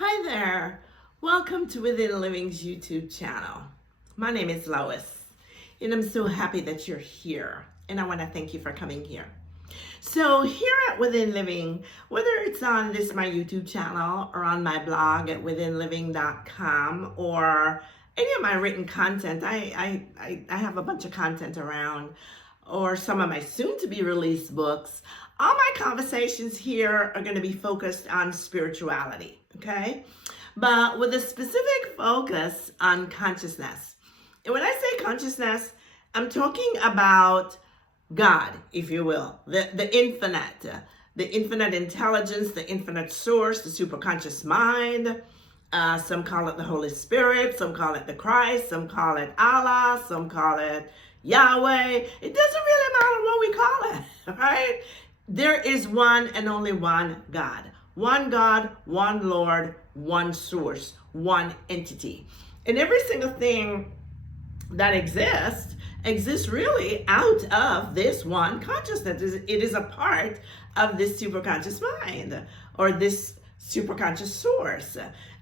Hi there. Welcome to Within Living's YouTube channel. My name is Lois, and I'm so happy that you're here, and I want to thank you for coming here. So here at Within Living, whether it's on my YouTube channel or on my blog at withinliving.com or any of my written content, I have a bunch of content around, or some of my soon-to-be released books. All my conversations here are going to be focused on spirituality, okay? But with a specific focus on consciousness. And when I say consciousness, I'm talking about God, if you will, the infinite intelligence, the infinite source, the superconscious mind. Some call it the Holy Spirit, some call it the Christ, some call it Allah, some call it Yahweh. It doesn't really matter what we call it, right? There is one and only one God, one Lord, one source, one entity. And every single thing that exists really out of this one consciousness. It is a part of this superconscious mind or this superconscious source.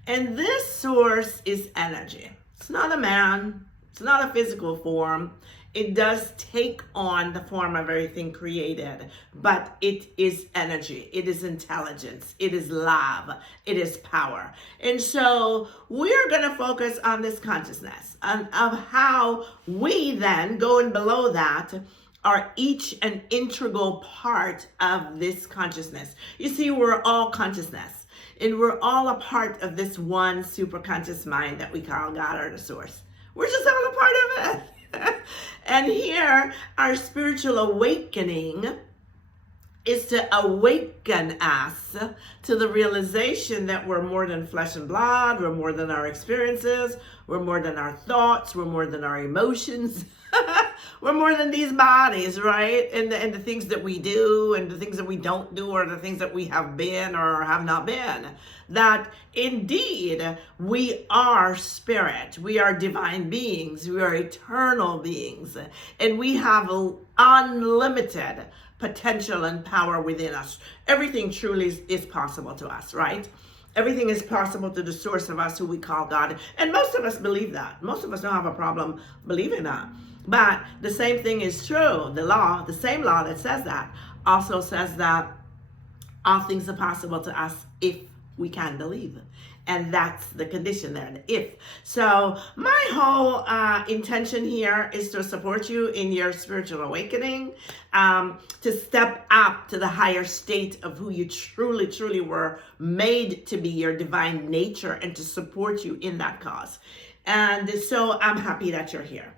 And this source is energy. It's not a man. It's not a physical form. It does take on the form of everything created, but it is energy. It is intelligence. It is love. It is power. And so we're going to focus on this consciousness and of how we then, going below that, are each an integral part of this consciousness. You see, we're all consciousness, and we're all a part of this one superconscious mind that we call God or the source. We're just all a part of it. And here, our spiritual awakening is to awaken us to the realization that we're more than flesh and blood, we're more than our experiences, we're more than our thoughts, we're more than our emotions. We're more than these bodies, right? And the things that we do and the things that we don't do or the things that we have been or have not been. That indeed we are spirit. We are divine beings. We are eternal beings. And we have unlimited potential and power within us. Everything truly is possible to us, right? Everything is possible to the source of us who we call God. And most of us believe that. Most of us don't have a problem believing that. But the same thing is true. The same law that says that, also says that all things are possible to us if we can believe. And that's the condition there, the if. So my whole intention here is to support you in your spiritual awakening, to step up to the higher state of who you truly were made to be, your divine nature, and to support you in that cause. And so I'm happy that you're here.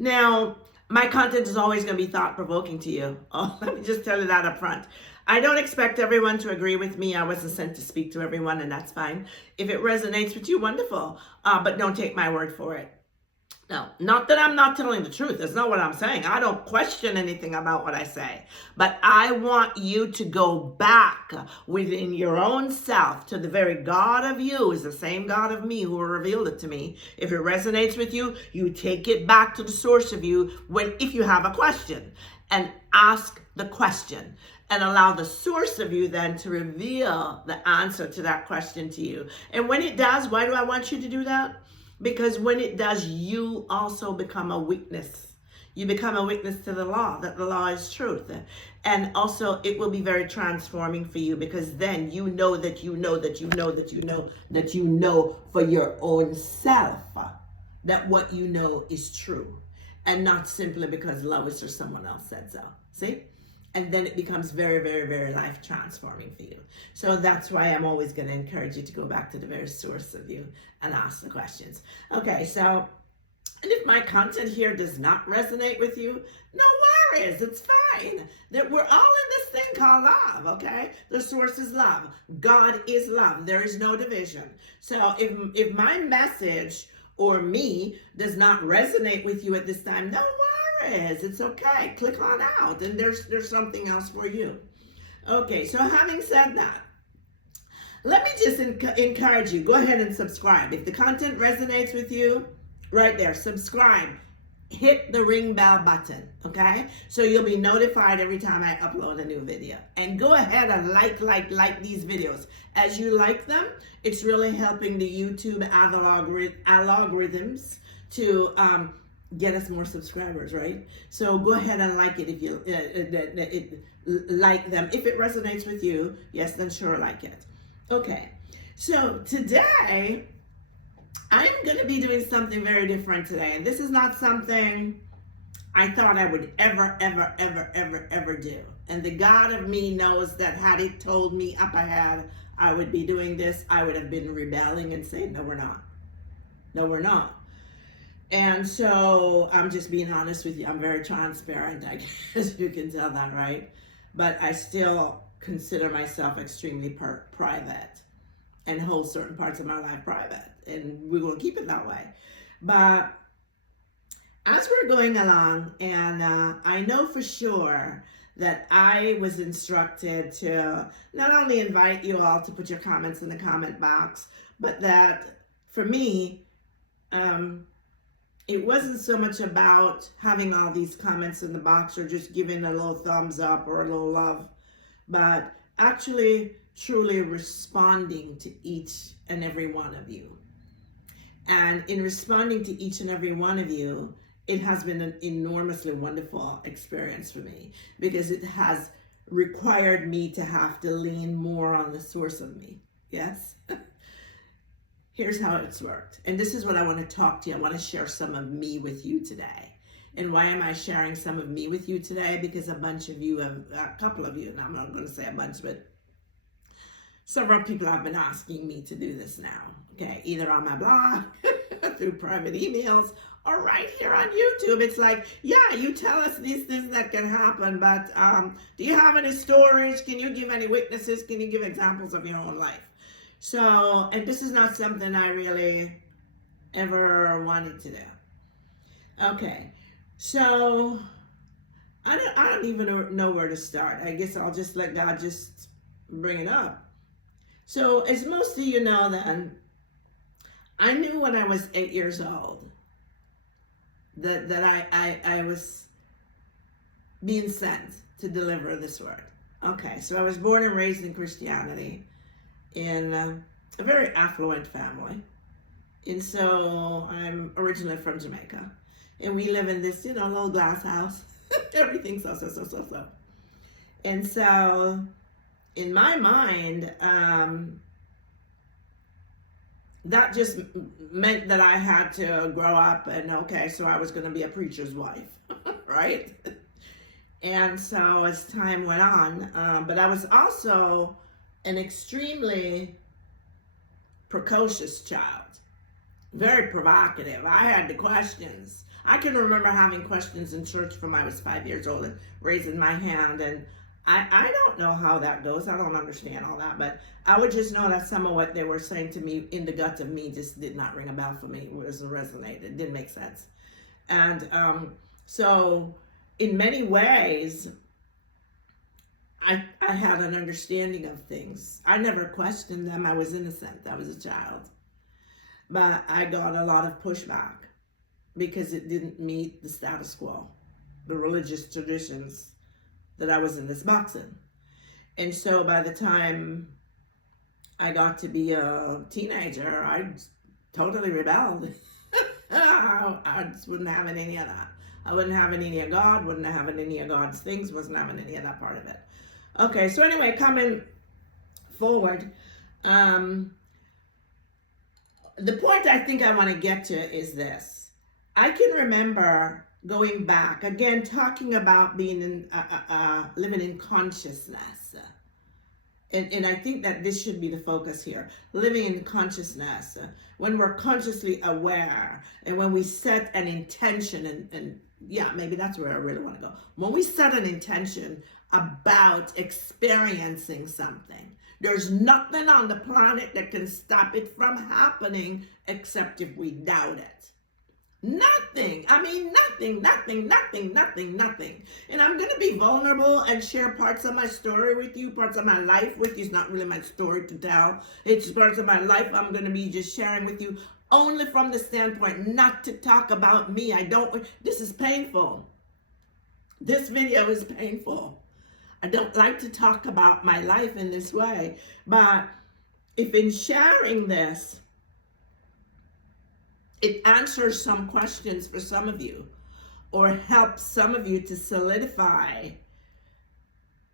Now, my content is always going to be thought-provoking to you. Oh, let me just tell you that up front. I don't expect everyone to agree with me. I wasn't sent to speak to everyone, and that's fine. If it resonates with you, wonderful. But don't take my word for it. No, not that I'm not telling the truth. That's not what I'm saying. I don't question anything about what I say. But I want you to go back within your own self to the very God of you is the same God of me who revealed it to me. If it resonates with you, you take it back to the source of you if you have a question, and ask the question. And allow the source of you then to reveal the answer to that question to you. And when it does, why do I want you to do that? Because when it does, you also become a witness. You become a witness to the law, that the law is truth. And also it will be very transforming for you, because then you know that you know that you know that you know that you know for your own self that what you know is true. And not simply because Lois or someone else said so. See? And then it becomes very life transforming for you. So that's why I'm always going to encourage you to go back to the very source of you and ask the questions. Okay, so, and if my content here does not resonate with you, no worries, it's fine. That we're all in this thing called love, okay? The source is love. God is love. There is no division. So if my message or me does not resonate with you at this time, no worries, it's okay. Click on out, and there's something else for you. Okay, so having said that, let me just encourage you, go ahead and subscribe. If the content resonates with you, right there, subscribe. hit the ring bell button, okay? So you'll be notified every time I upload a new video. And go ahead and like these videos. As you like them, it's really helping the YouTube algorithms to get us more subscribers, right? So go ahead and like it if you like them. If it resonates with you, yes, then sure, like it. Okay, so today, I'm going to be doing something very different today. And this is not something I thought I would ever do. And the God of me knows that had He told me up ahead I would be doing this, I would have been rebelling and saying, no, we're not. No, we're not. And so I'm just being honest with you. I'm very transparent, I guess you can tell that, right? But I still consider myself extremely private and hold certain parts of my life private. And we're going to keep it that way. But as we're going along, and I know for sure that I was instructed to not only invite you all to put your comments in the comment box, but that for me, it wasn't so much about having all these comments in the box or just giving a little thumbs up or a little love, but actually truly responding to each and every one of you. And in responding to each and every one of you, it has been an enormously wonderful experience for me, because it has required me to have to lean more on the source of me. Yes? Here's how it's worked. And this is what I want to talk to you. I want to share some of me with you today. And why am I sharing some of me with you today? Because a couple of you, and I'm not going to say a bunch, but several people have been asking me to do this now, okay? Either on my blog, through private emails, or right here on YouTube. It's like, yeah, you tell us these things that can happen, but do you have any stories? Can you give any witnesses? Can you give examples of your own life? So, and this is not something I really ever wanted to do. Okay, so I don't even know where to start. I guess I'll just let God just bring it up. So as most of you know then, I knew when I was 8 years old that I was being sent to deliver this word. Okay, so I was born and raised in Christianity in a very affluent family. And so I'm originally from Jamaica. And we live in this, little glass house. Everything's so. And so in my mind, that just meant that I had to grow up and, okay, so I was going to be a preacher's wife, right? And so as time went on, but I was also an extremely precocious child, very provocative. I had the questions. I can remember having questions in church from I was 5 years old and raising my hand, and I don't know how that goes. I don't understand all that, but I would just know that some of what they were saying to me in the gut of me just did not ring a bell for me. It wasn't resonated. It didn't make sense. And so in many ways, I had an understanding of things. I never questioned them. I was innocent. I was a child. But I got a lot of pushback because it didn't meet the status quo, the religious traditions that I was in this box in. And so by the time I got to be a teenager, I totally rebelled. I just wouldn't have any of that. I wouldn't have any of God, wouldn't have any of God's things, wasn't having any of that part of it. Okay, so anyway, coming forward, the point I think I want to get to is this. I can remember going back, again, talking about being in, living in consciousness. And I think that this should be the focus here. Living in consciousness, when we're consciously aware, and when we set an intention, and yeah, maybe that's where I really want to go. When we set an intention about experiencing something, there's nothing on the planet that can stop it from happening except if we doubt it. Nothing. I mean, nothing. And I'm going to be vulnerable and share parts of my story with you, parts of my life with you. It's not really my story to tell. It's parts of my life I'm going to be just sharing with you. only from the standpoint not to talk about me. This is painful. This video is painful. I don't like to talk about my life in this way, but if in sharing this, it answers some questions for some of you, or helps some of you to solidify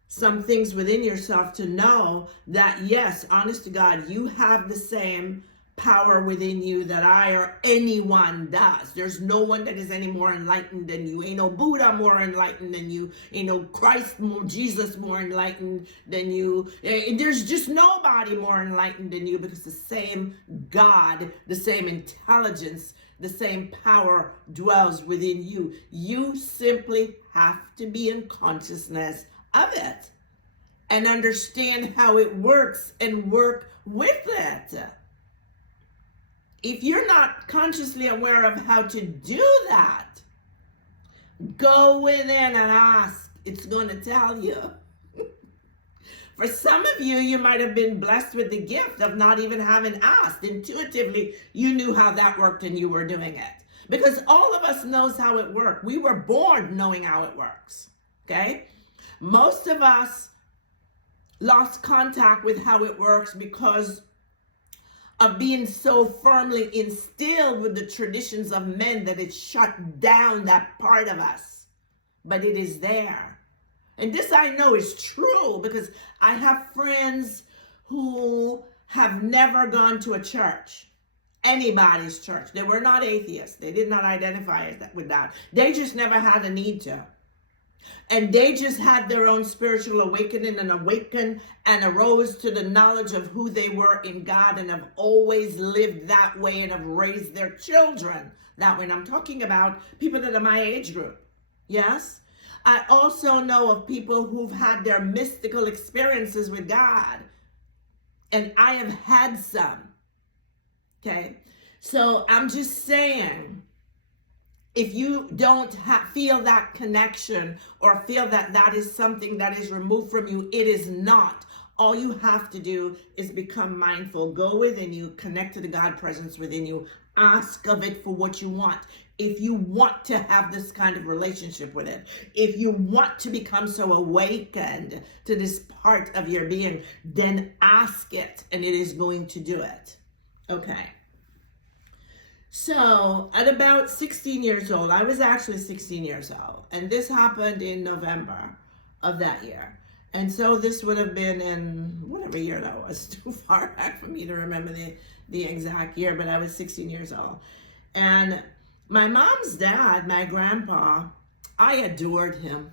some things within yourself to know that, yes, honest to God, you have the same power within you that I or anyone does. There's no one that is any more enlightened than you. Ain't no Buddha more enlightened than you. Ain't no Jesus more enlightened than you. There's just nobody more enlightened than you, because the same God, the same intelligence, the same power dwells within you. You simply have to be in consciousness of it and understand how it works and work with it. If you're not consciously aware of how to do that, go within and ask. It's going to tell you. For some of you, you might have been blessed with the gift of not even having asked. Intuitively, you knew how that worked and you were doing it. Because all of us knows how it works. We were born knowing how it works. Okay? Most of us lost contact with how it works because of being so firmly instilled with the traditions of men that it shut down that part of us. But it is there. And this I know is true, because I have friends who have never gone to a church, anybody's church. They were not atheists. They did not identify with that. They just never had a need to. And they just had their own spiritual awakening and awakened and arose to the knowledge of who they were in God, and have always lived that way and have raised their children that way. And I'm talking about people that are my age group. Yes? I also know of people who've had their mystical experiences with God. And I have had some. Okay? So I'm just saying, if you don't feel that connection, or feel that that is something that is removed from you, it is not. All you have to do is become mindful. Go within you, connect to the God presence within you. Ask of it for what you want. If you want to have this kind of relationship with it, if you want to become so awakened to this part of your being, then ask it, and it is going to do it. Okay. So at about 16 years old, I was actually 16 years old, and this happened in November of that year. And so this would have been in whatever year that was, too far back for me to remember the exact year, but I was 16 years old. And my mom's dad, my grandpa, I adored him.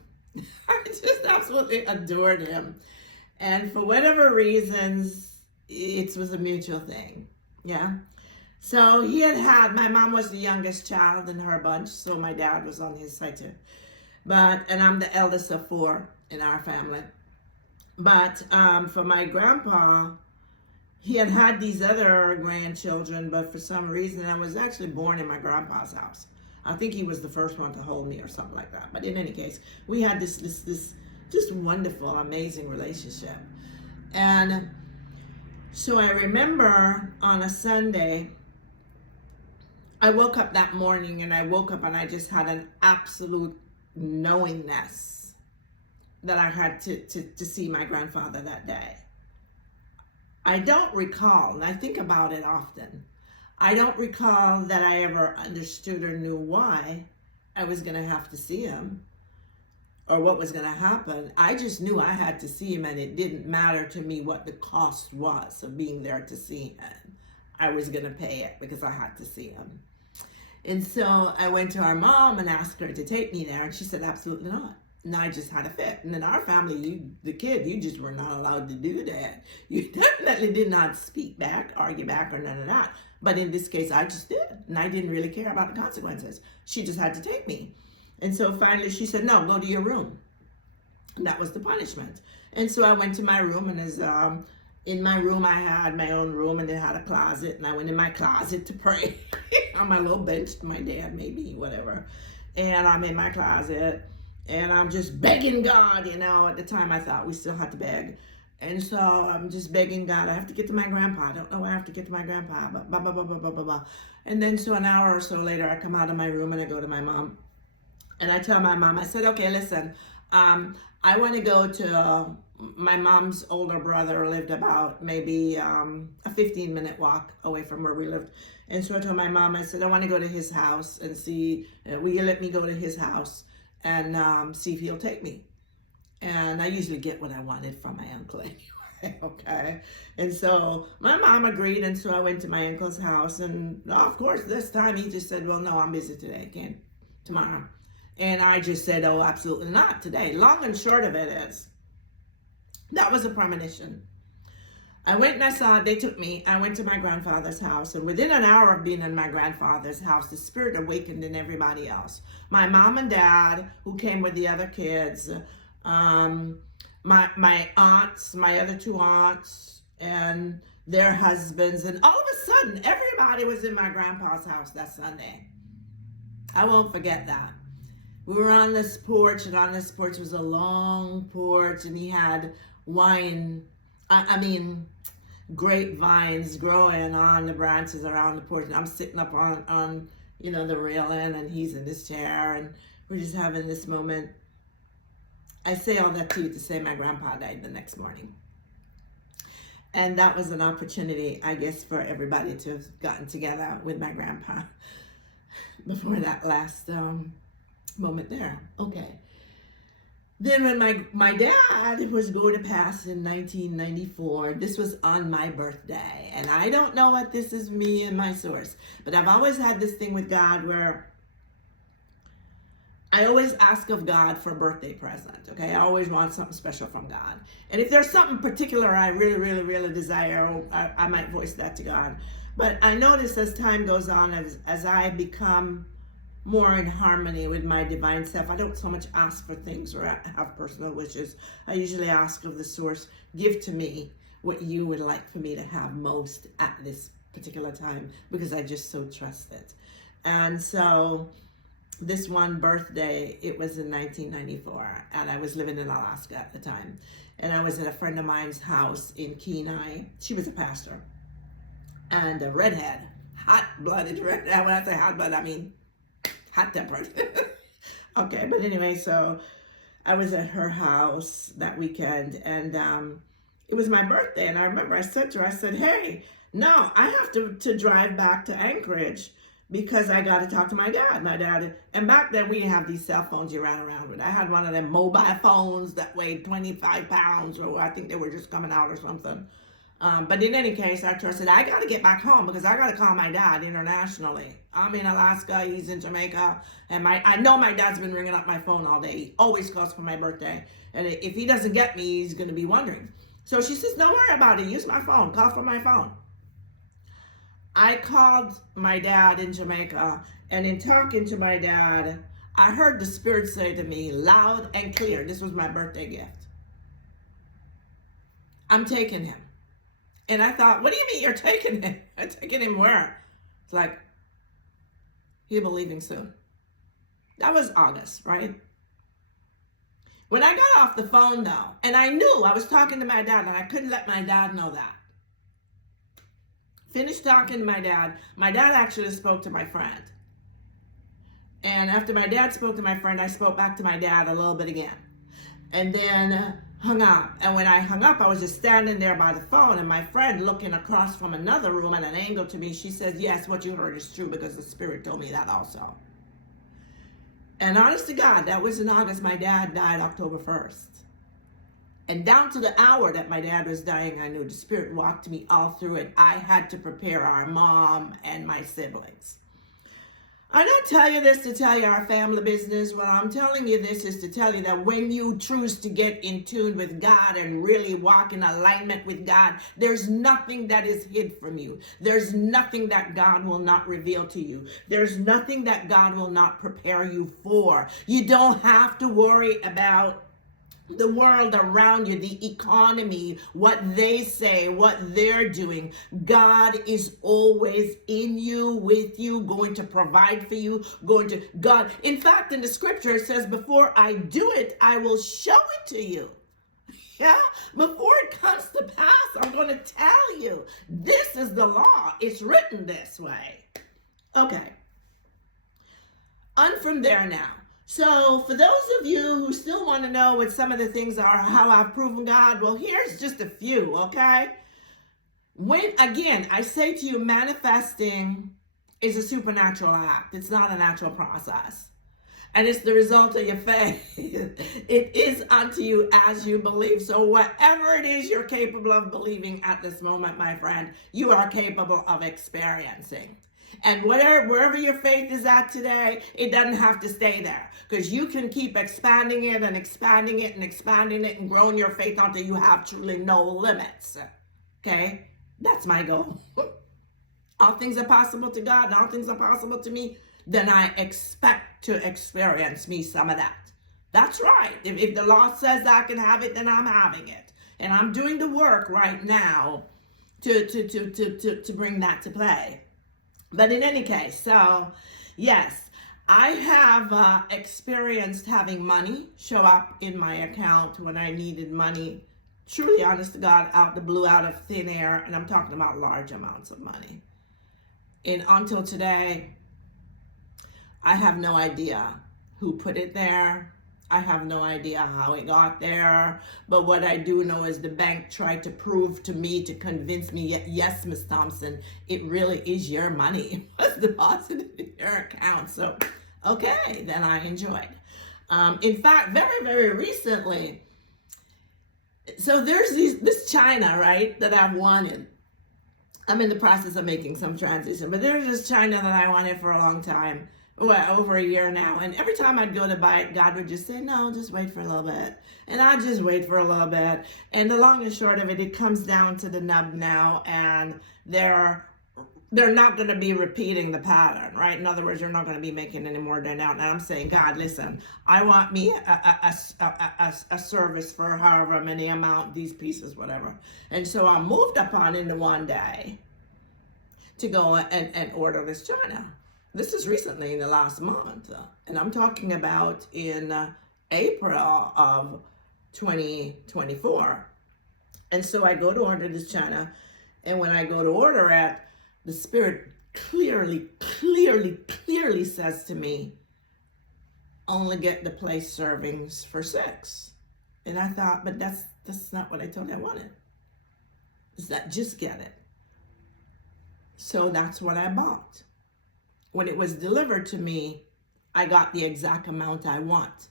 I just absolutely adored him. And for whatever reasons, it was a mutual thing. Yeah. So my mom was the youngest child in her bunch, so my dad was on his side too. And I'm the eldest of 4 in our family. But for my grandpa, he had these other grandchildren, but for some reason, I was actually born in my grandpa's house. I think he was the first one to hold me or something like that. But in any case, we had this just wonderful, amazing relationship. And so I remember on a Sunday, I woke up that morning, and I just had an absolute knowingness that I had to see my grandfather that day. I don't recall, and I think about it often, I don't recall that I ever understood or knew why I was going to have to see him or what was going to happen. I just knew I had to see him, and it didn't matter to me what the cost was of being there to see him. I was going to pay it because I had to see him. And so I went to our mom and asked her to take me there, and she said, absolutely not. And I just had a fit. And in our family, you just were not allowed to do that. You definitely did not speak back, argue back, or none of that. But in this case, I just did. And I didn't really care about the consequences. She just had to take me. And so finally she said, no, go to your room. And that was the punishment. And so I went to my room, and as in my room, I had my own room, and it had a closet, and I went in my closet to pray on my little bench, my dad, maybe, whatever. And I'm in my closet, and I'm just begging God, at the time I thought we still had to beg. And so I'm just begging God, I have to get to my grandpa. I don't know where I have to get to my grandpa, but blah, blah, blah, blah, blah, blah, blah. And then so an hour or so later, I come out of my room and I go to my mom. And I tell my mom, I said, okay, listen, I want to go to my mom's older brother lived about maybe a 15-minute walk away from where we lived. And so I told my mom, I said, I want to go to his house and see, will you let me go to his house and see if he'll take me? And I usually get what I wanted from my uncle anyway, okay? And so my mom agreed, and so I went to my uncle's house, and of course, this time he just said, well, no, I'm busy today, can't tomorrow. And I just said, oh, absolutely not today. Long and short of it is, that was a premonition. I went and I saw it, they took me, I went to my grandfather's house, and within an hour of being in my grandfather's house, the spirit awakened in everybody else. My mom and dad, who came with the other kids, my aunts, my other two aunts, and their husbands, and all of a sudden, everybody was in my grandpa's house that Sunday. I won't forget that. We were on this porch, and on this porch was a long porch, and he had wine, grapevines growing on the branches around the porch, and I'm sitting up on the railing, and he's in his chair, and we're just having this moment. I say all that to you to say my grandpa died the next morning. And that was an opportunity, I guess, for everybody to have gotten together with my grandpa before that last moment there. Okay. Then when my dad was going to pass in 1994, this was on my birthday. And I don't know what this is, me and my source, but I've always had this thing with God where I always ask of God for a birthday present, okay? I always want something special from God. And if there's something particular I really, really, really desire, I might voice that to God. But I notice as time goes on, as I become more in harmony with my divine self, I don't so much ask for things or have personal wishes. I usually ask of the source, give to me what you would like for me to have most at this particular time, because I just so trust it. And so this one birthday, it was in 1994, and I was living in Alaska at the time. And I was at a friend of mine's house in Kenai. She was a pastor. And a redhead, hot-blooded redhead. When I say hot-blooded, I mean hot-tempered. Okay, but anyway, so I was at her house that weekend, and it was my birthday. And I remember I said to her, I said, hey, no, I have to drive back to Anchorage because I got to talk to my dad. And back then we didn't have these cell phones you ran around with. I had one of them mobile phones that weighed 25 pounds, or I think they were just coming out or something. But in any case, I said, I got to get back home because I got to call my dad internationally. I'm in Alaska, he's in Jamaica, and I know my dad's been ringing up my phone all day. He always calls for my birthday. And if he doesn't get me, he's going to be wondering. So she says, don't worry about it. Use my phone. Call from my phone. I called my dad in Jamaica, and in talking to my dad, I heard the Spirit say to me loud and clear, this was my birthday gift, I'm taking him. And I thought, what do you mean you're taking him? I'm taking him where? It's like, he'll be leaving soon. That was August, right? When I got off the phone though, and I knew I was talking to my dad, and I couldn't let my dad know that. Finished talking to my dad actually spoke to my friend. And after my dad spoke to my friend, I spoke back to my dad a little bit again. And then hung up. And when I hung up, I was just standing there by the phone, and my friend looking across from another room at an angle to me, she says, yes, what you heard is true because the Spirit told me that also. And honest to God, that was in August. My dad died October 1st. And down to the hour that my dad was dying, I knew the Spirit walked me all through it. I had to prepare our mom and my siblings. I don't tell you this to tell you our family business. What I'm telling you this is to tell you that when you choose to get in tune with God and really walk in alignment with God, there's nothing that is hid from you. There's nothing that God will not reveal to you. There's nothing that God will not prepare you for. You don't have to worry about the world around you, the economy, what they say, what they're doing. God is always in you, with you, going to provide for you, God. In fact, in the scripture, it says, before I do it, I will show it to you. Yeah, before it comes to pass, I'm going to tell you, this is the law. It's written this way. Okay. On from there now. So for those of you who still want to know what some of the things are, how I've proven God, well, here's just a few, okay? When, again, I say to you, manifesting is a supernatural act. It's not a natural process. And it's the result of your faith. It is unto you as you believe. So whatever it is you're capable of believing at this moment, my friend, you are capable of experiencing. And wherever your faith is at today, it doesn't have to stay there, because you can keep expanding it and expanding it and expanding it and growing your faith until you have truly no limits. Okay? That's my goal. All things are possible to God, and all things are possible to me. Then I expect to experience me some of that. That's right. If the law says I can have it, then I'm having it. And I'm doing the work right now to bring that to play. But in any case, so yes, I have experienced having money show up in my account when I needed money, truly, honest to God, out the blue, out of thin air. And I'm talking about large amounts of money. And until today, I have no idea who put it there. I have no idea how it got there. But what I do know is the bank tried to prove to me, to convince me, yes, Miss Thompson, it really is your money. It was deposited in your account. So, okay, then I enjoyed. In fact, very, very recently, so there's this china, right, that I've wanted. I'm in the process of making some transition, but there's this china that I wanted for a long time. Well, over a year now. And every time I'd go to buy it, God would just say, no, just wait for a little bit. And I'd just wait for a little bit. And the long and short of it, it comes down to the nub now. And they're not going to be repeating the pattern, right? In other words, they're not going to be making any more than out. And I'm saying, God, listen, I want me a service for however many amount, these pieces, whatever. And so I moved upon into one day to go and order this china. This is recently in the last month, and I'm talking about in April of 2024. And so I go to order this china, and when I go to order it, the Spirit clearly says to me, only get the place servings for 6. And I thought, but that's not what I told you I wanted. Is that just get it? So that's what I bought. When it was delivered to me, I got the exact amount I wanted.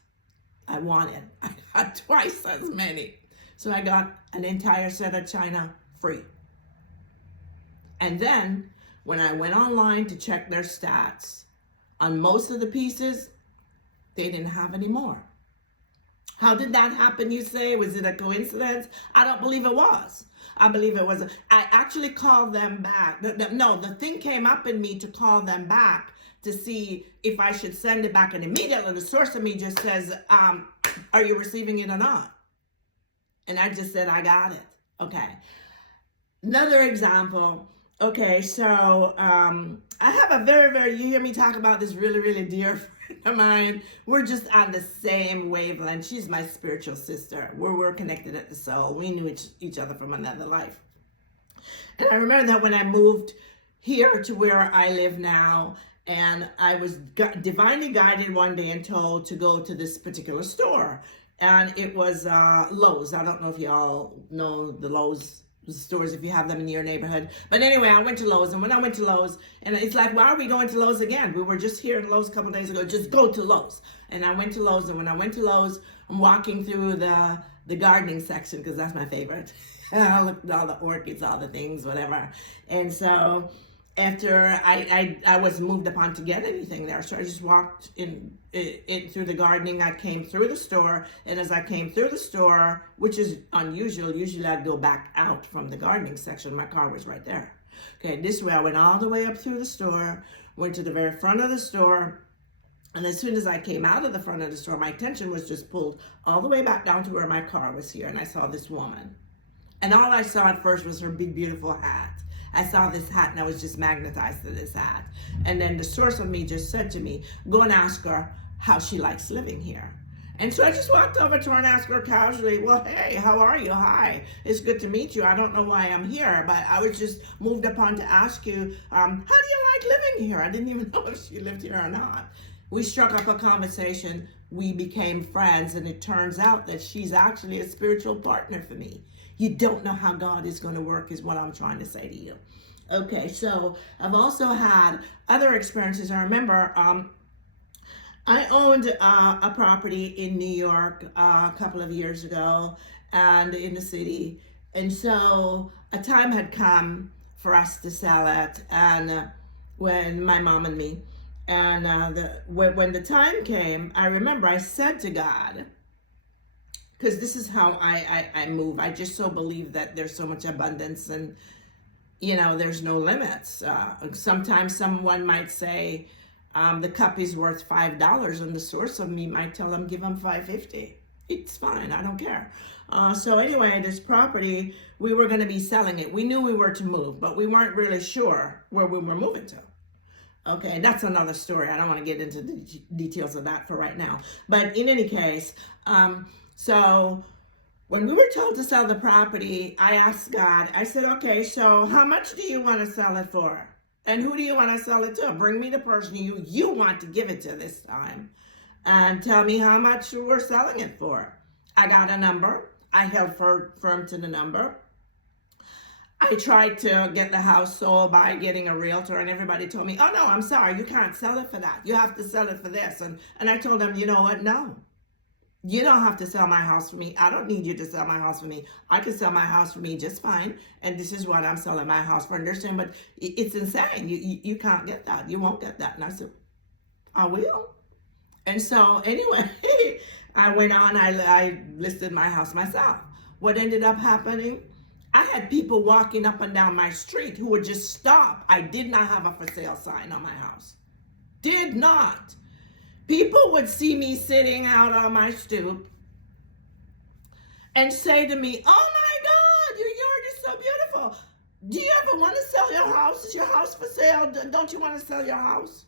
I got twice as many. So I got an entire set of china free. And then when I went online to check their stats, on most of the pieces, they didn't have any more. How did that happen, you say? Was it a coincidence? I don't believe it was. I believe it was. I actually called them back. The thing came up in me to call them back to see if I should send it back. And immediately the source of me just says, are you receiving it or not? And I just said, I got it. Okay. Another example. Okay, so I have a very, you hear me talk about this really dear friend of mine. We're just on the same wavelength. She's my spiritual sister. We're connected at the soul. We knew each other from another life. And I remember that when I moved here to where I live now, and I was divinely guided one day and told to go to this particular store. And it was Lowe's. I don't know if y'all know the Lowe's stores, if you have them in your neighborhood. But anyway, I went to Lowe's, and when I went to Lowe's, and it's like, why are we going to Lowe's again? We were just here in Lowe's a couple days ago. Just go to Lowe's. And I went to Lowe's, and when I went to Lowe's, I'm walking through the gardening section, because that's my favorite. I looked at all the orchids, all the things, whatever. And so after I was moved upon to get anything there, so I just walked in through the gardening. I came through the store, and as I came through the store, which is unusual, usually I'd go back out from the gardening section. My car was right there. Okay, this way I went all the way up through the store, went to the very front of the store, and as soon as I came out of the front of the store, my attention was just pulled all the way back down to where my car was here, and I saw this woman. And all I saw at first was her big, beautiful hat. I saw this hat, and I was just magnetized to this hat. And then the source of me just said to me, go and ask her how she likes living here. And so I just walked over to her and asked her casually, well, hey, how are you? Hi, it's good to meet you. I don't know why I'm here, but I was just moved upon to ask you, how do you like living here? I didn't even know if she lived here or not. We struck up a conversation. We became friends, and it turns out that she's actually a spiritual partner for me. You don't know how God is going to work is what I'm trying to say to you. Okay, so I've also had other experiences. I remember I owned a property in New York a couple of years ago and in the city. And so a time had come for us to sell it, and when my mom and me, and when the time came, I remember I said to God, because this is how I move. I just so believe that there's so much abundance, and there's no limits. Sometimes someone might say, the cup is worth $5, and the source of me might tell them, give them $5.50. It's fine, I don't care. So anyway, this property, we were going to be selling it. We knew we were to move, but we weren't really sure where we were moving to. Okay, that's another story. I don't want to get into the details of that for right now. But in any case, so when we were told to sell the property, I asked God, I said, okay, so how much do you want to sell it for? And who do you want to sell it to? Bring me the person you want to give it to this time, and tell me how much we're selling it for. I got a number. I held firm to the number. I tried to get the house sold by getting a realtor, and everybody told me, oh no, I'm sorry, you can't sell it for that. You have to sell it for this. And I told them, you know what? No. You don't have to sell my house for me. I don't need you to sell my house for me. I can sell my house for me just fine. And this is what I'm selling my house for. Understand? But it's insane. You can't get that. You won't get that. And I said, I will. And so anyway, I went on. I listed my house myself. What ended up happening? I had people walking up and down my street who would just stop. I did not have a for sale sign on my house. Did not. People would see me sitting out on my stoop and say to me, oh my God, your yard is so beautiful. Do you ever want to sell your house? Is your house for sale? Don't you want to sell your house?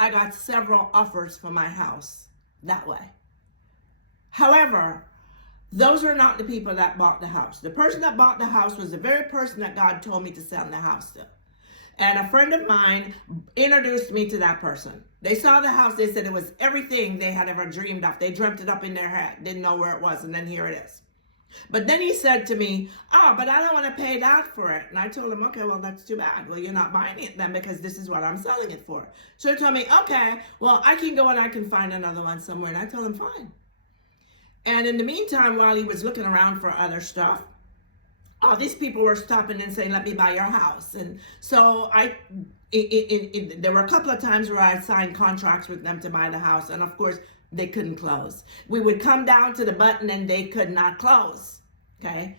I got several offers for my house that way. However, those are not the people that bought the house. The person that bought the house was the very person that God told me to sell the house to. And a friend of mine introduced me to that person. They saw the house. They said it was everything they had ever dreamed of. They dreamt it up in their head, didn't know where it was, and then here it is. But then he said to me, oh, but I don't want to pay that for it. And I told him, okay, well, that's too bad. Well, you're not buying it then, because this is what I'm selling it for. So he told me, okay, well, I can go and I can find another one somewhere. And I told him, fine. And in the meantime, while he was looking around for other stuff, these people were stopping and saying, let me buy your house. And so there were a couple of times where I signed contracts with them to buy the house. And of course, they couldn't close. We would come down to the button and they could not close. Okay.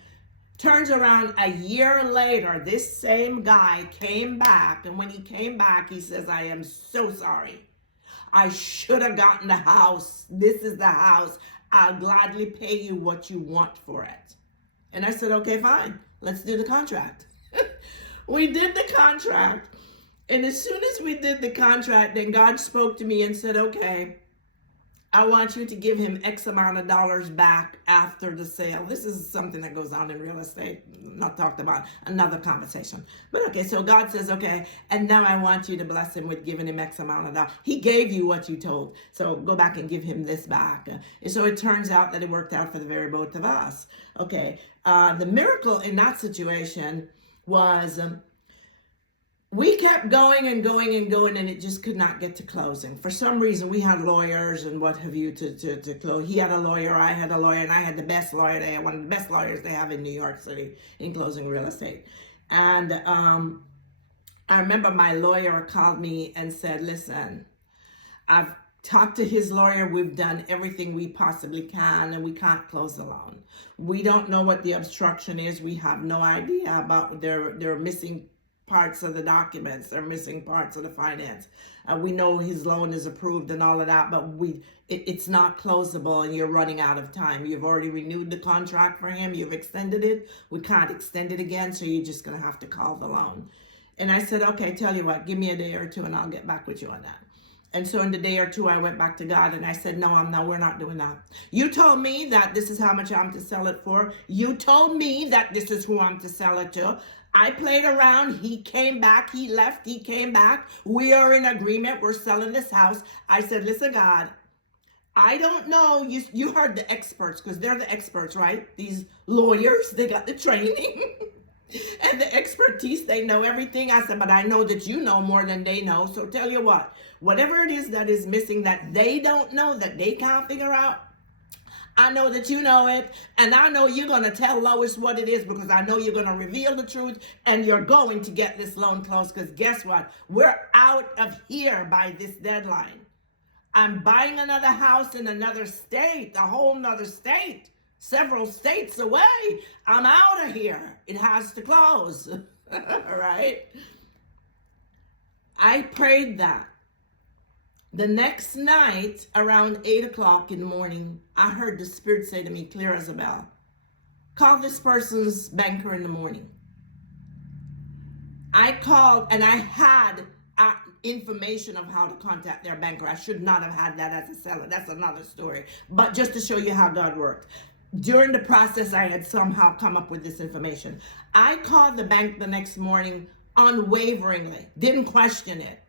Turns around a year later, this same guy came back. And when he came back, he says, I am so sorry. I should have gotten the house. This is the house. I'll gladly pay you what you want for it. And I said, okay, fine, let's do the contract. We did the contract. And as soon as we did the contract, then God spoke to me and said, okay, I want you to give him X amount of dollars back after the sale. This is something that goes on in real estate, not talked about, another conversation. But okay, so God says, okay, and now I want you to bless him with giving him X amount of dollars. He gave you what you told, so go back and give him this back. And so it turns out that it worked out for the very both of us. Okay, the miracle in that situation was we kept going and going and going, and it just could not get to closing. For some reason, we had lawyers and what have you to close. He had a lawyer, I had a lawyer, and I had the best lawyer. They had one of the best lawyers they have in New York City in closing real estate. And I remember my lawyer called me and said, listen, I've talked to his lawyer. We've done everything we possibly can, and we can't close the loan. We don't know what the obstruction is. We have no idea about their missing parts of the documents. They're missing parts of the finance. We know his loan is approved and all of that, but it's not closable, and you're running out of time. You've already renewed the contract for him. You've extended it. We can't extend it again, so you're just going to have to call the loan. And I said, okay, tell you what, give me a day or two and I'll get back with you on that. And so in the day or two, I went back to God and I said, no, we're not doing that. You told me that this is how much I'm to sell it for. You told me that this is who I'm to sell it to. I played around. He came back. He left. He came back. We are in agreement. We're selling this house. I said, listen, God, I don't know. You heard the experts, because they're the experts, right? These lawyers, they got the training and the expertise. They know everything. I said, but I know that you know more than they know. So tell you what, whatever it is that is missing that they don't know, that they can't figure out, I know that you know it, and I know you're going to tell Lois what it is, because I know you're going to reveal the truth, and you're going to get this loan closed, because guess what? We're out of here by this deadline. I'm buying another house in another state, a whole nother state, several states away. I'm out of here. It has to close, right? I prayed that. The next night, around 8 o'clock in the morning, I heard the Spirit say to me, clear as a bell, call this person's banker in the morning. I called, and I had information of how to contact their banker. I should not have had that as a seller. That's another story. But just to show you how God worked. During the process, I had somehow come up with this information. I called the bank the next morning unwaveringly, didn't question it.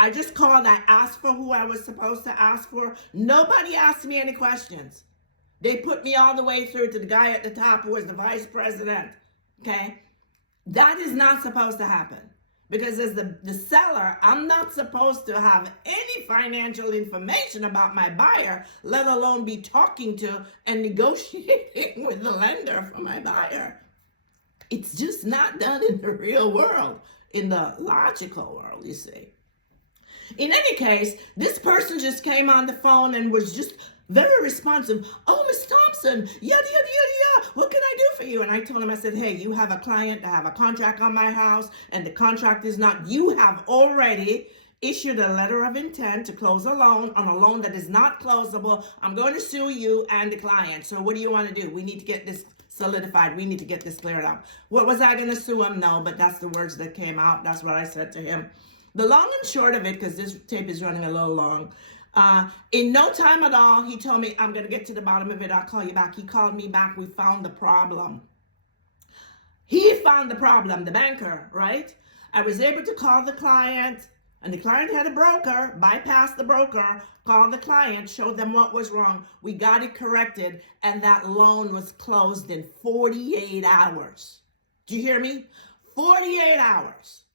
I just called, I asked for who I was supposed to ask for. Nobody asked me any questions. They put me all the way through to the guy at the top who was the vice president, okay? That is not supposed to happen. Because as the seller, I'm not supposed to have any financial information about my buyer, let alone be talking to and negotiating with the lender for my buyer. It's just not done in the real world, in the logical world, you see. In any case, this person just came on the phone and was just very responsive. Oh, Miss Thompson, yada, yada, yada, yada. What can I do for you? And I told him, I said, hey, you have a client that have a contract on my house, and the contract is not, you have already issued a letter of intent to close a loan on a loan that is not closable. I'm going to sue you and the client. So what do you want to do? We need to get this solidified. We need to get this cleared up. What was I going to sue him? No, but that's the words that came out. That's what I said to him. The long and short of it, because this tape is running a little long, in no time at all, he told me, I'm going to get to the bottom of it. I'll call you back. He called me back. We found the problem. He found the problem, the banker, right? I was able to call the client, and the client had a broker, bypass the broker, call the client, show them what was wrong. We got it corrected, and that loan was closed in 48 hours. Do you hear me? 48 hours.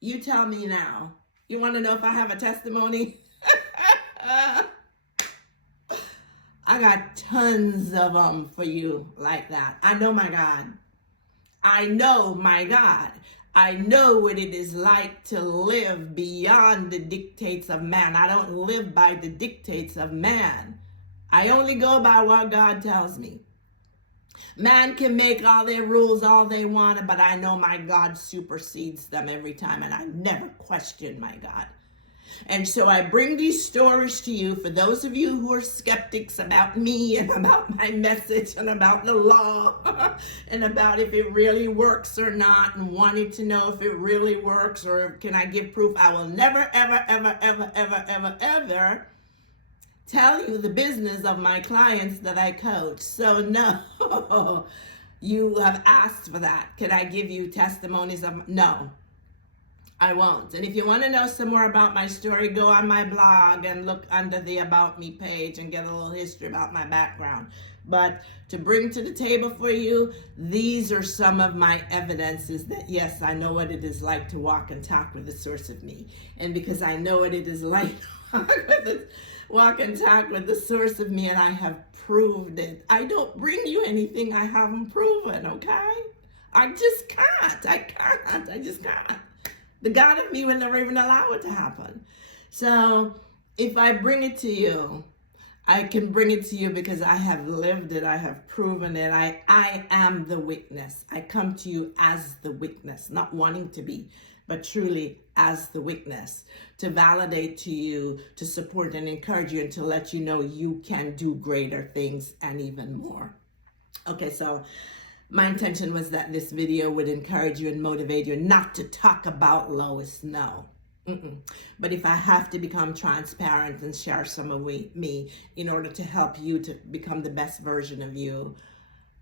You tell me now. You want to know if I have a testimony? I got tons of them for you like that. I know my God. I know my God. I know what it is like to live beyond the dictates of man. I don't live by the dictates of man. I only go by what God tells me. Man can make all their rules all they want, but I know my God supersedes them every time, and I never question my God. And so I bring these stories to you for those of you who are skeptics about me and about my message and about the law and about if it really works or not, and wanting to know if it really works or can I give proof. I will never, ever, ever, ever, ever, ever, ever tell you the business of my clients that I coach. So no, you have asked for that. Can I give you testimonies of, no, I won't. And if you want to know some more about my story, go on my blog and look under the About Me page and get a little history about my background. But to bring to the table for you, these are some of my evidences that, yes, I know what it is like to walk and talk with the source of me. And because I know what it is like to walk and talk with the source of me, and I have proved it. I don't bring you anything I haven't proven, okay? I just can't. I just can't. The God of me would never even allow it to happen. So if I bring it to you, I can bring it to you because I have lived it. I have proven it. I am the witness. I come to you as the witness, not wanting to be, but truly as the witness, to validate to you, to support and encourage you, and to let you know you can do greater things and even more. Okay, so my intention was that this video would encourage you and motivate you not to talk about Lois, no. But if I have to become transparent and share some of me in order to help you to become the best version of you,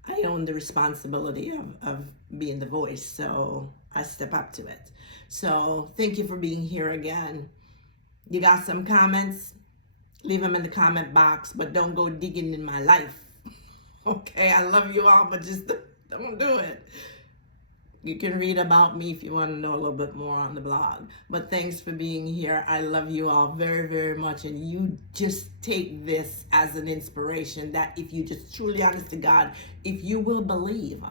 I own the responsibility of being the voice. So I step up to it. So thank you for being here again. You got some comments? Leave them in the comment box, but don't go digging in my life. Okay, I love you all, but just don't do it. You can read about me if you want to know a little bit more on the blog. But thanks for being here. I love you all very, very much. And you just take this as an inspiration that if you just truly honest to God, if you will believe,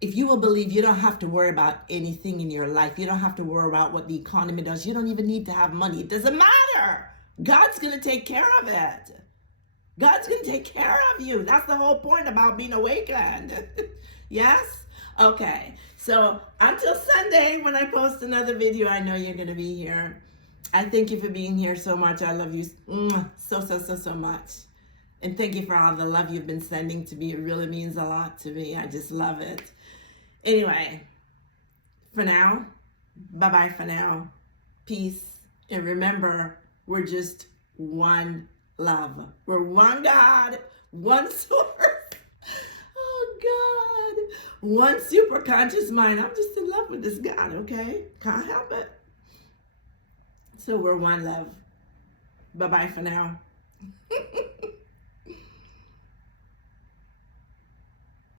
you don't have to worry about anything in your life. You don't have to worry about what the economy does. You don't even need to have money. It doesn't matter. God's going to take care of it. God's going to take care of you. That's the whole point about being awakened. Yes? Okay. So until Sunday when I post another video, I know you're going to be here. I thank you for being here so much. I love you so much. And thank you for all the love you've been sending to me. It really means a lot to me. I just love it. Anyway, for now, bye-bye for now. Peace. And remember, we're just one love. We're one God, one source. Oh, God. One super conscious mind. I'm just in love with this God, okay? Can't help it. So we're one love. Bye-bye for now.